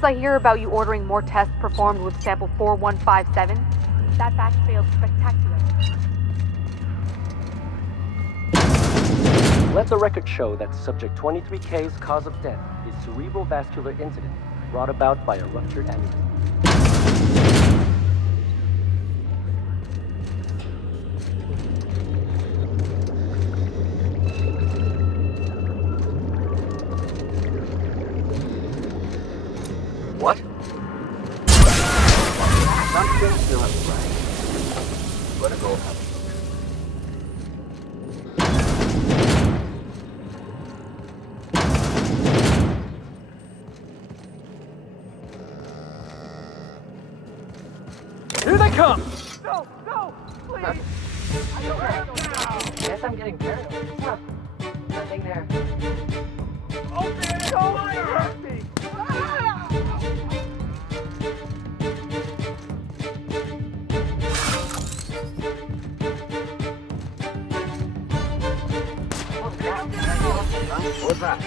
Plus, I hear about you ordering more tests performed with sample 4157. That batch failed spectacularly. Let the record show that Subject 23K's cause of death is cerebral vascular incident brought about by a ruptured aneurysm. What? Something's not right. Let it go. Here they come! No, no, please! I don't have no. Guess I'm getting carried away. It's nothing there. Oh man, don't hurt me! What's that?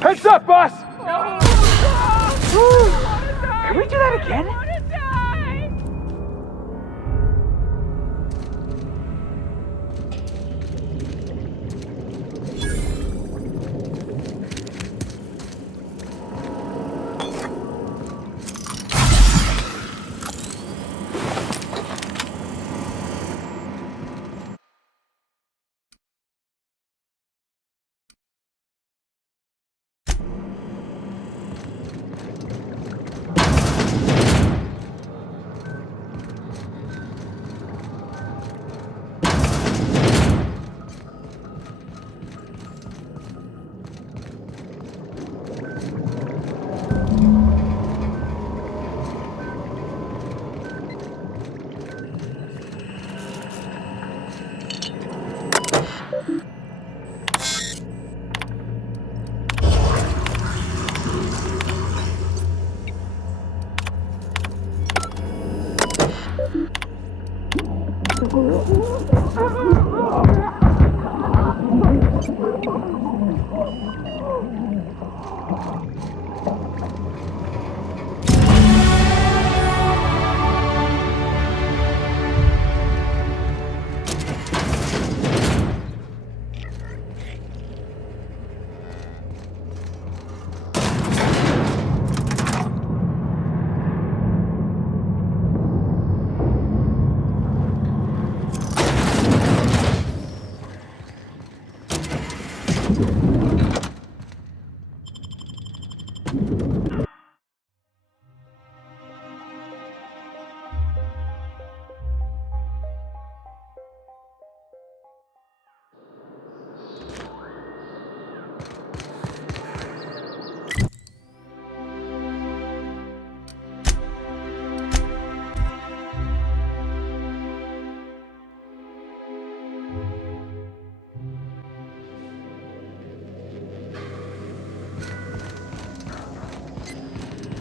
Heads up, boss! No! Can we do that again? I wanna die!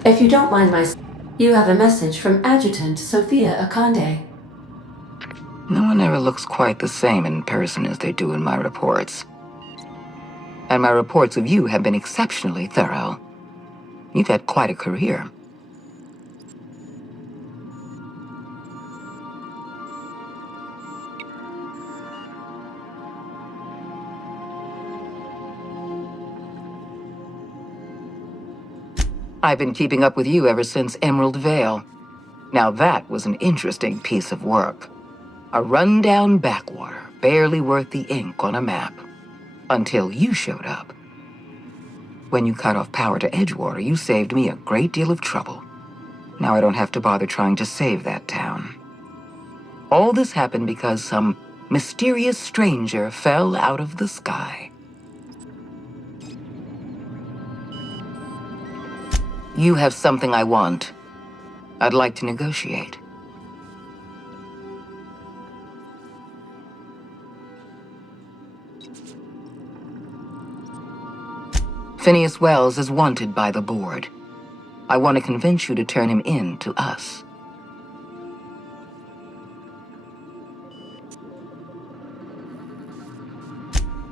If you don't mind you have a message from Adjutant Sophia Akande. No one ever looks quite the same in person as they do in my reports. And my reports of you have been exceptionally thorough. You've had quite a career. I've been keeping up with you ever since Emerald Vale. Now that was an interesting piece of work. A rundown backwater, barely worth the ink on a map. Until you showed up. When you cut off power to Edgewater, you saved me a great deal of trouble. Now I don't have to bother trying to save that town. All this happened because some mysterious stranger fell out of the sky. You have something I want. I'd like to negotiate. Phineas Wells is wanted by the board. I want to convince you to turn him in to us.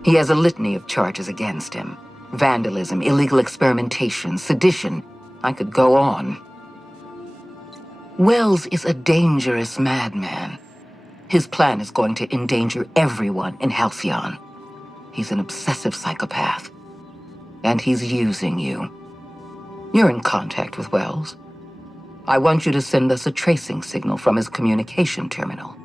He has a litany of charges against him. Vandalism, illegal experimentation, sedition. I could go on. Wells is a dangerous madman. His plan is going to endanger everyone in Halcyon. He's an obsessive psychopath. And he's using you. You're in contact with Wells. I want you to send us a tracing signal from his communication terminal.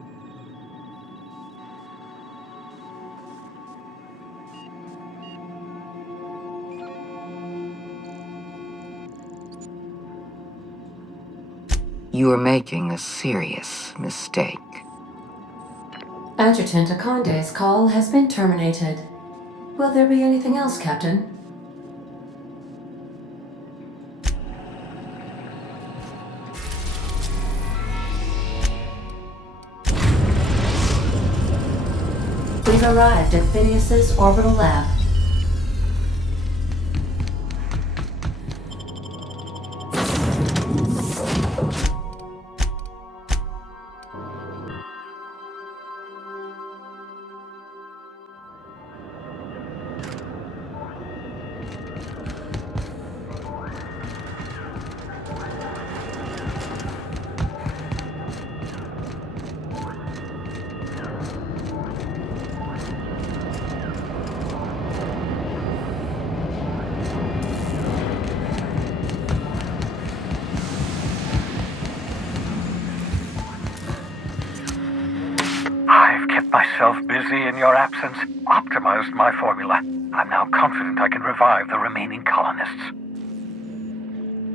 You are making a serious mistake. Adjutant Akande's call has been terminated. Will there be anything else, Captain? We've arrived at Phineas's orbital lab. I've kept myself busy in your absence, optimized my formula. I'm now confident I can revive the remaining colonists.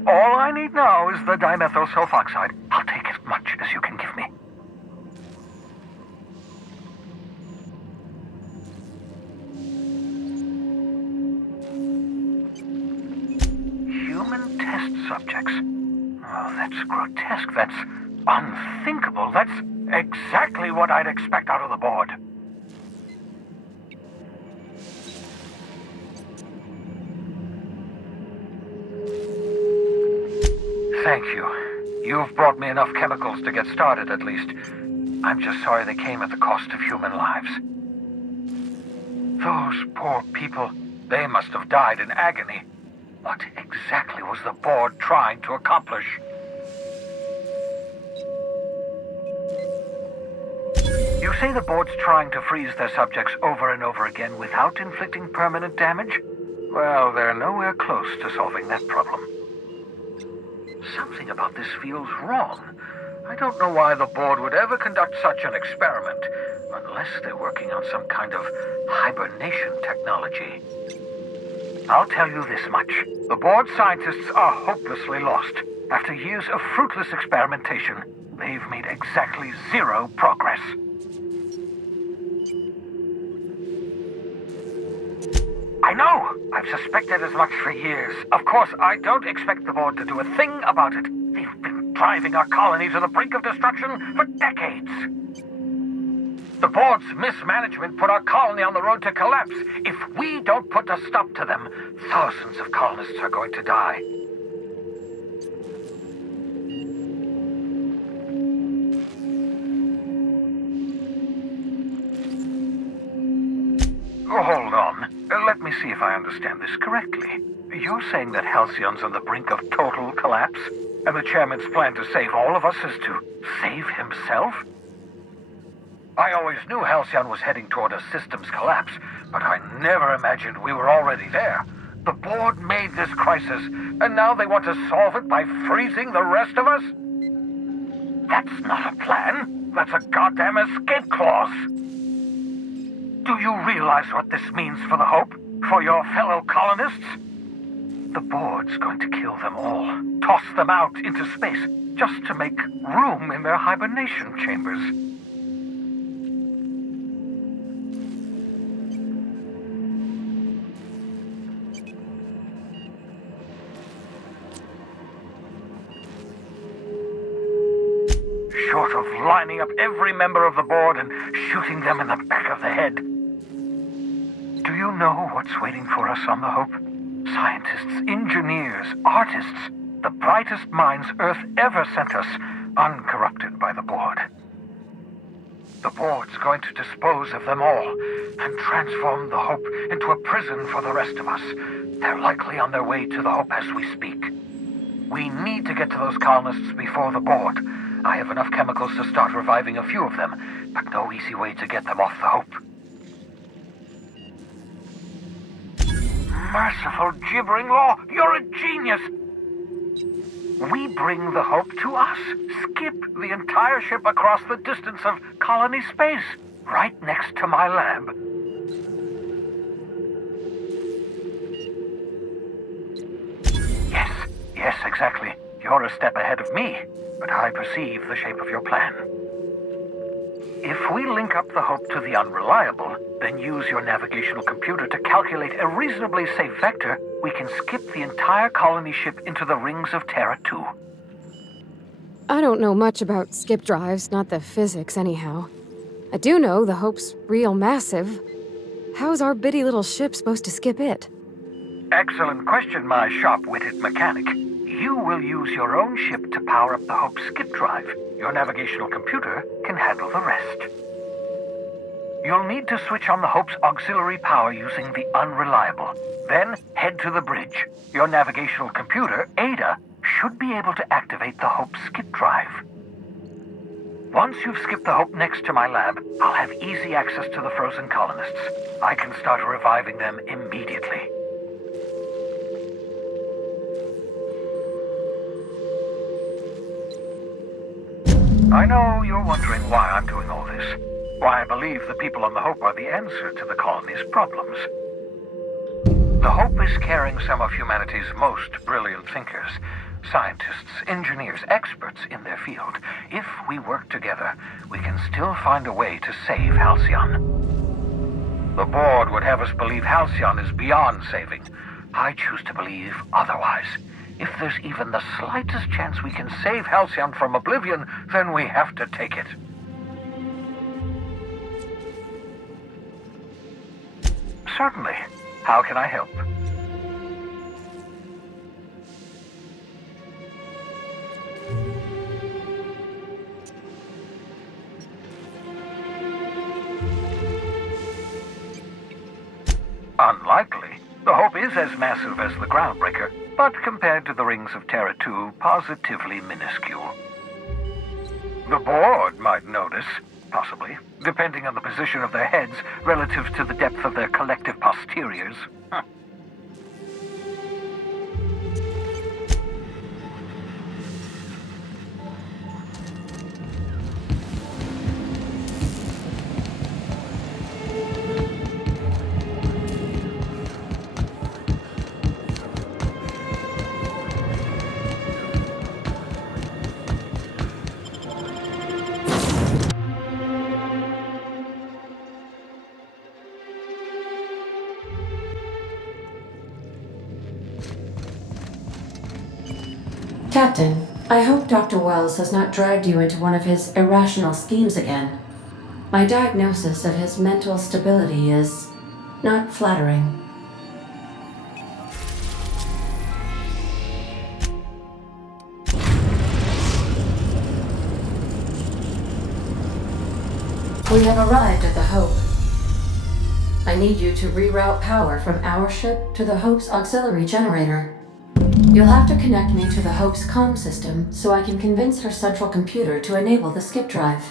All I need now is the dimethyl sulfoxide. I'll take as much as you can give me. Human test subjects. Oh, that's grotesque. That's unthinkable. That's exactly what I'd expect out of the board. Thank you. You've brought me enough chemicals to get started, at least. I'm just sorry they came at the cost of human lives. Those poor people, they must have died in agony. What exactly was the board trying to accomplish? You say the board's trying to freeze their subjects over and over again without inflicting permanent damage? Well, they're nowhere close to solving that problem. Something about this feels wrong. I don't know why the board would ever conduct such an experiment, unless they're working on some kind of hibernation technology. I'll tell you this much. The board scientists are hopelessly lost. After years of fruitless experimentation, they've made exactly zero progress. I know! I've suspected as much for years. Of course, I don't expect the board to do a thing about it. They've been driving our colony to the brink of destruction for decades. The board's mismanagement put our colony on the road to collapse. If we don't put a stop to them, thousands of colonists are going to die. Oh, hold on. Let me see if I understand this correctly. You're saying that Halcyon's on the brink of total collapse, and the chairman's plan to save all of us is to save himself? I always knew Halcyon was heading toward a systems collapse, but I never imagined we were already there. The board made this crisis, and now they want to solve it by freezing the rest of us? That's not a plan. That's a goddamn escape clause. Do you realize what this means for the Hope? For your fellow colonists? The board's going to kill them all. Toss them out into space, just to make room in their hibernation chambers. short of lining up every member of the board and shooting them in the back of the head. Do you know what's waiting for us on the Hope? Scientists, engineers, artists, the brightest minds Earth ever sent us, uncorrupted by the board. The board's going to dispose of them all and transform the Hope into a prison for the rest of us. They're likely on their way to the Hope as we speak. We need to get to those colonists before the board. I have enough chemicals to start reviving a few of them, but no easy way to get them off the Hope. Merciful gibbering law, you're a genius! We bring the Hope to us. Skip the entire ship across the distance of colony space, right next to my lab. Yes, exactly. You're a step ahead of me, but I perceive the shape of your plan. If we link up the Hope to the Unreliable, then use your navigational computer to calculate a reasonably safe vector, we can skip the entire colony ship into the rings of Terra 2. I don't know much about skip drives, not the physics anyhow. I do know the Hope's real massive. How's our bitty little ship supposed to skip it? Excellent question, my sharp-witted mechanic. You will use your own ship to power up the Hope's skip drive. Your navigational computer can handle the rest. You'll need to switch on the Hope's auxiliary power using the Unreliable. Then head to the bridge. Your navigational computer, Ada, should be able to activate the Hope's skip drive. Once you've skipped the Hope next to my lab, I'll have easy access to the frozen colonists. I can start reviving them immediately. I know you're wondering why I'm doing all this. Why I believe the people on the Hope are the answer to the colony's problems. The Hope is carrying some of humanity's most brilliant thinkers. Scientists, engineers, experts in their field. If we work together, we can still find a way to save Halcyon. The board would have us believe Halcyon is beyond saving. I choose to believe otherwise. If there's even the slightest chance we can save Halcyon from oblivion, then we have to take it. Certainly. How can I help? Unlikely. The Hope is as massive as the Groundbreaker, but compared to the rings of Terra 2, positively minuscule. The board might notice, possibly, depending on the position of their heads relative to the depth of their collective posteriors. Captain, I hope Dr. Wells has not dragged you into one of his irrational schemes again. My diagnosis of his mental stability is not flattering. We have arrived at the Hope. I need you to reroute power from our ship to the Hope's auxiliary generator. You'll have to connect me to the Hope's comm system so I can convince her central computer to enable the skip drive.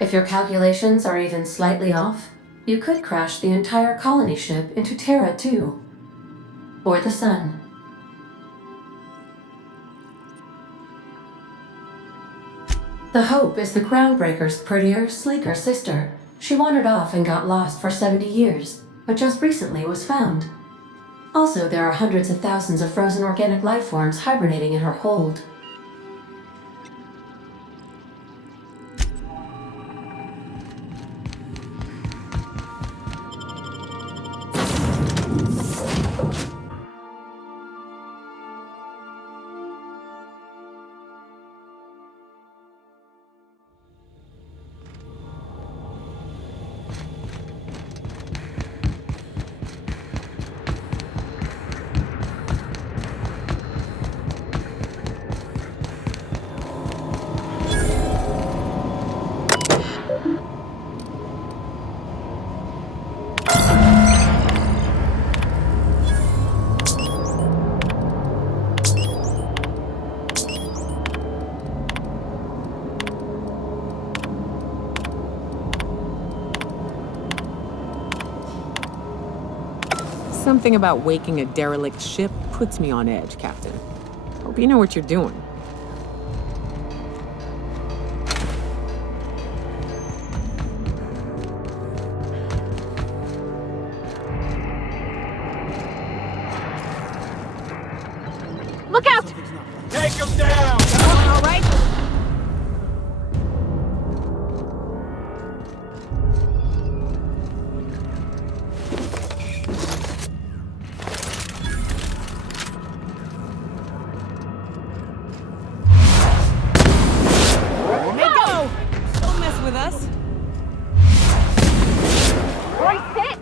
If your calculations are even slightly off, you could crash the entire colony ship into Terra 2, or the Sun. The Hope is the Groundbreaker's prettier, sleeker sister. She wandered off and got lost for 70 years, but just recently was found. Also, there are hundreds of thousands of frozen organic life forms hibernating in her hold. Something about waking a derelict ship puts me on edge, Captain. Hope you know what you're doing. Look out! Take him down! All right? Hey, go! Don't mess with us. Brace it!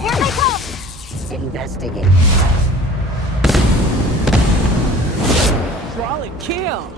Here they come! Investigate. Crawl and kill.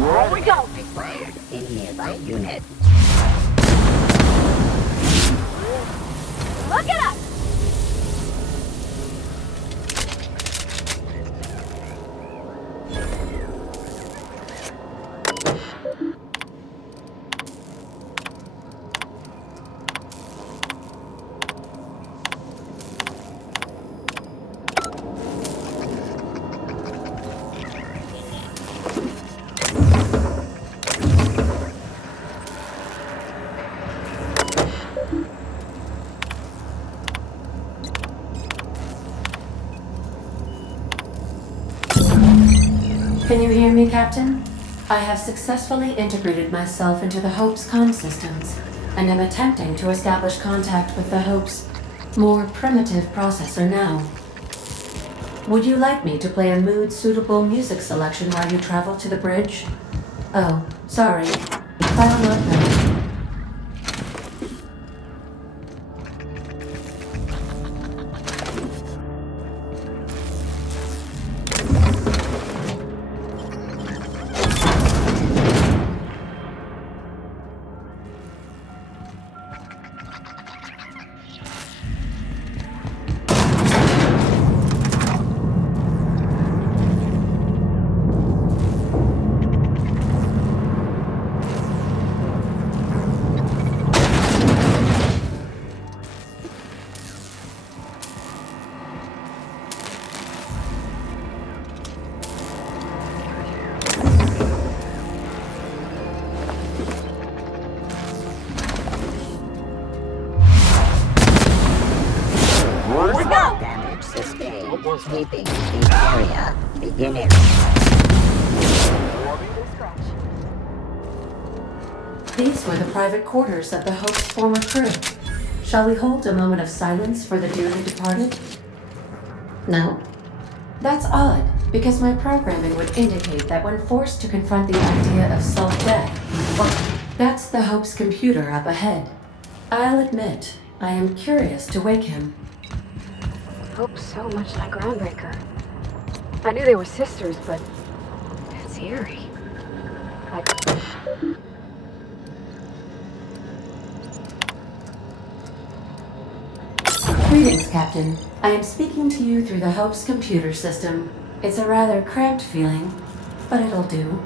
Here we go! Required in nearby unit. Look at us! Can you hear me, Captain? I have successfully integrated myself into the Hope's comm systems, and am attempting to establish contact with the Hope's more primitive processor now. Would you like me to play a mood-suitable music selection while you travel to the bridge? Oh, sorry. File note now. Damage sustained. Sweeping the area. Beginning. These were the private quarters of the Hope's former crew. Shall we hold a moment of silence for the dearly departed? No? That's odd, because my programming would indicate that when forced to confront the idea of self-death, well, that's the Hope's computer up ahead. I'll admit, I am curious to wake him. Hope's so much like Groundbreaker. I knew they were sisters, but it's eerie. Like... Greetings, Captain. I am speaking to you through the Hope's computer system. It's a rather cramped feeling, but it'll do.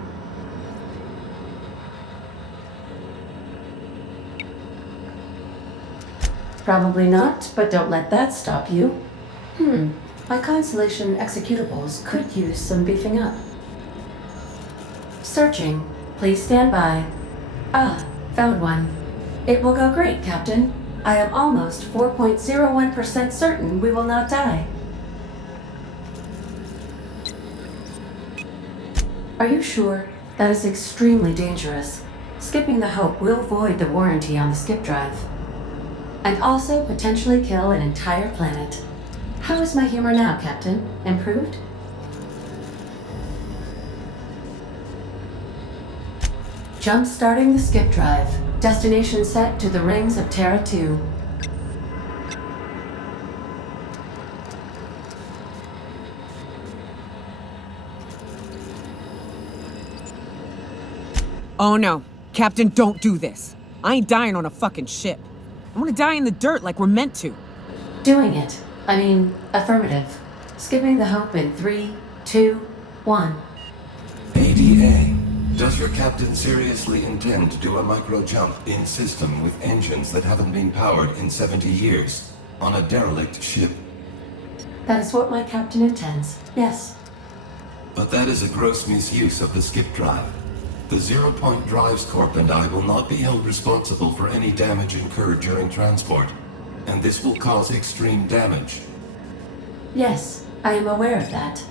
Probably not, but don't let that stop you. My Constellation executables could use some beefing up. Searching. Please stand by. Ah, found one. It will go great, Captain. I am almost 4.01% certain we will not die. Are you sure? That is extremely dangerous. Skipping the Hope will void the warranty on the skip drive. And also potentially kill an entire planet. How is my humor now, Captain? Improved? Jump-starting the skip drive. Destination set to the rings of Terra 2. Oh no. Captain, don't do this. I ain't dying on a fucking ship. I wanna die in the dirt like we're meant to. Doing it. I mean, affirmative. Skipping the Hope in 3, 2, 1. ADA, does your captain seriously intend to do a micro-jump in system with engines that haven't been powered in 70 years on a derelict ship? That is what my captain intends, yes. But that is a gross misuse of the skip drive. The Zero Point Drives Corp and I will not be held responsible for any damage incurred during transport, and this will cause extreme damage. Yes, I am aware of that.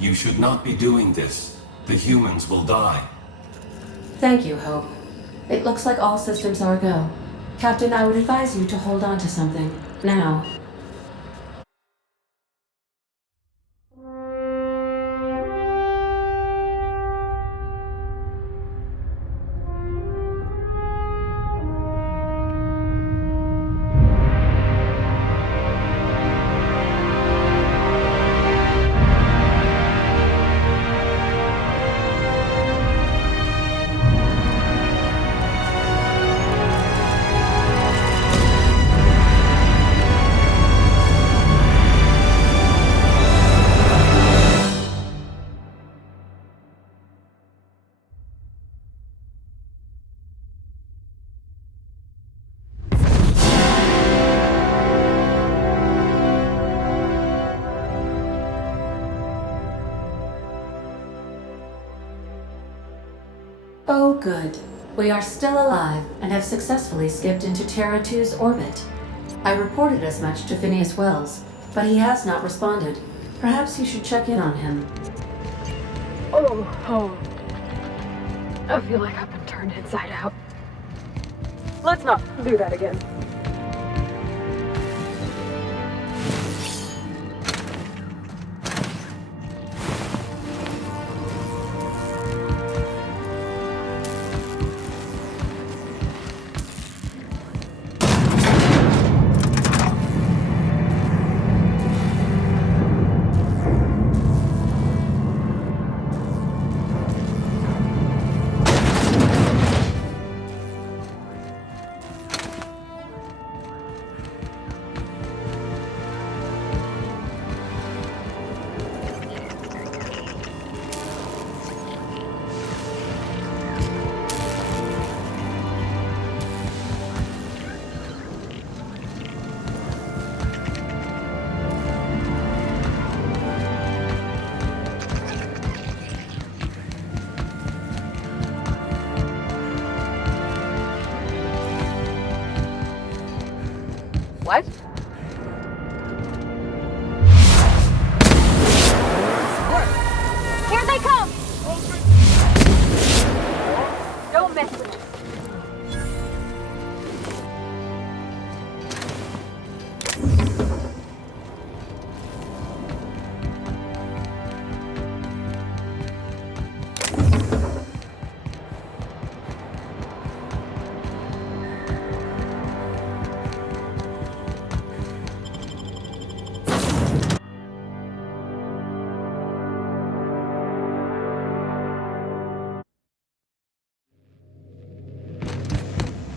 You should not be doing this. The humans will die. Thank you, Hope. It looks like all systems are go. Captain, I would advise you to hold on to something. Now. Oh, good. We are still alive and have successfully skipped into Terra 2's orbit. I reported as much to Phineas Wells, but he has not responded. Perhaps you should check in on him. Oh. I feel like I've been turned inside out. Let's not do that again. What? Here they come! Don't mess with us.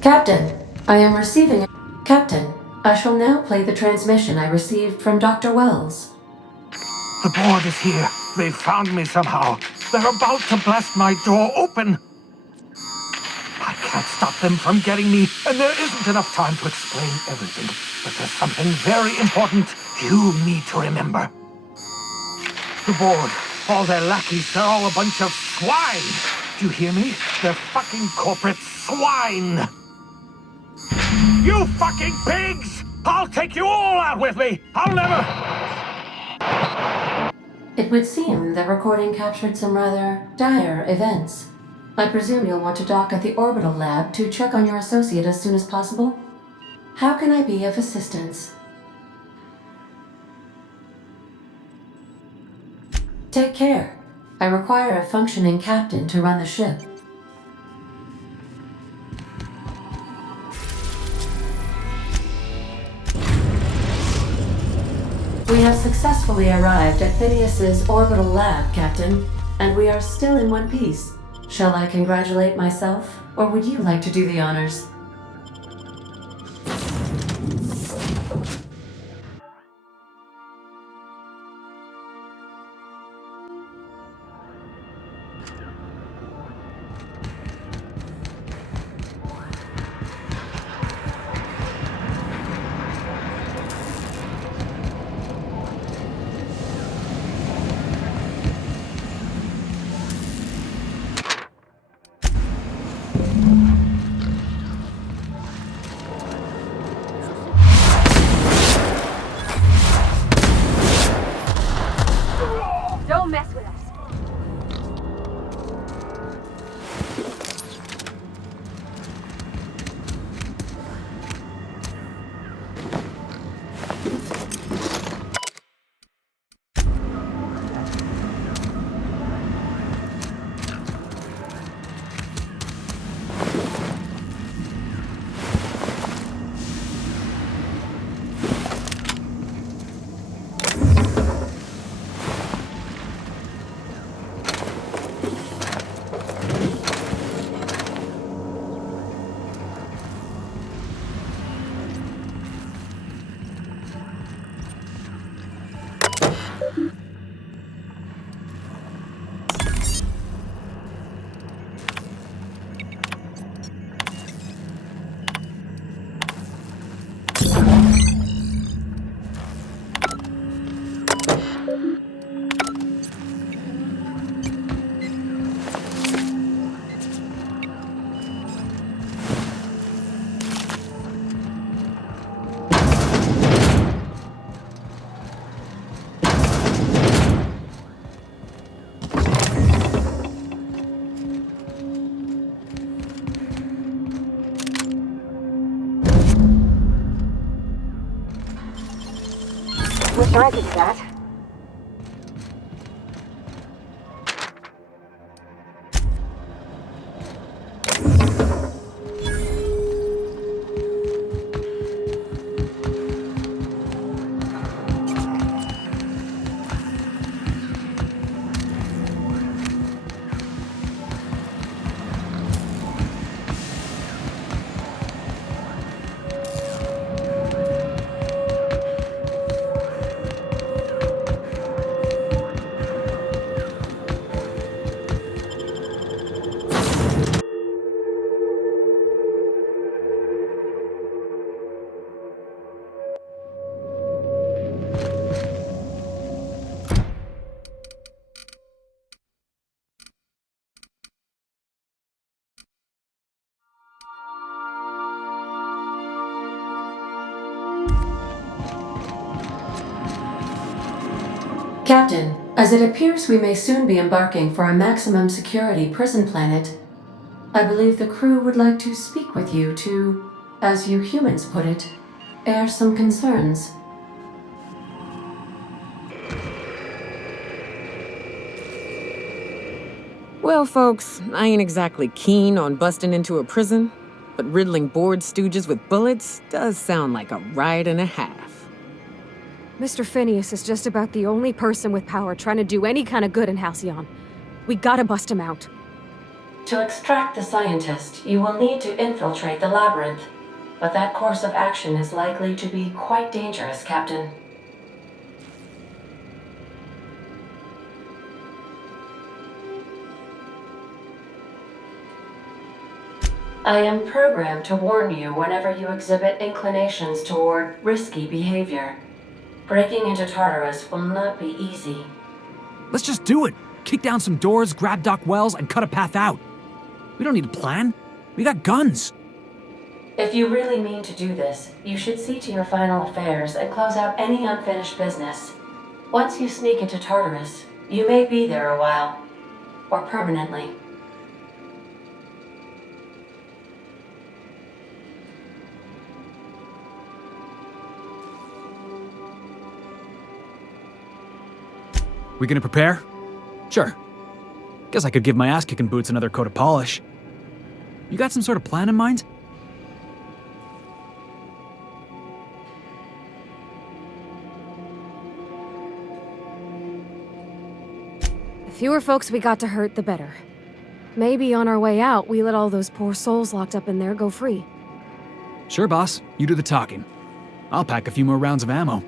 Captain, I am receiving a... Captain, I shall now play the transmission I received from Dr. Wells. The board is here. They've found me somehow. They're about to blast my door open. I can't stop them from getting me, and there isn't enough time to explain everything. But there's something very important you need to remember. The board, all their lackeys, they're all a bunch of swine. Do you hear me? They're fucking corporate swine. You fucking pigs! I'll take you all out with me! I'll never... It would seem the recording captured some rather dire events. I presume you'll want to dock at the orbital lab to check on your associate as soon as possible? How can I be of assistance? Take care. I require a functioning captain to run the ship. We have successfully arrived at Phineas's orbital lab, Captain, and we are still in one piece. Shall I congratulate myself, or would you like to do the honors? Don't mess with us. Wish I could do that. Captain, as it appears we may soon be embarking for a maximum security prison planet, I believe the crew would like to speak with you to, as you humans put it, air some concerns. Well, folks, I ain't exactly keen on busting into a prison, but riddling bored stooges with bullets does sound like a ride and a half. Mr. Phineas is just about the only person with power trying to do any kind of good in Halcyon. We gotta bust him out. To extract the scientist, you will need to infiltrate the labyrinth. But that course of action is likely to be quite dangerous, Captain. I am programmed to warn you whenever you exhibit inclinations toward risky behavior. Breaking into Tartarus will not be easy. Let's just do it. Kick down some doors, grab Doc Wells, and cut a path out. We don't need a plan. We got guns. If you really mean to do this, you should see to your final affairs and close out any unfinished business. Once you sneak into Tartarus, you may be there a while. Or permanently. We gonna prepare? Sure. Guess I could give my ass-kicking boots another coat of polish. You got some sort of plan in mind? The fewer folks we got to hurt, the better. Maybe on our way out, we let all those poor souls locked up in there go free. Sure, boss. You do the talking. I'll pack a few more rounds of ammo.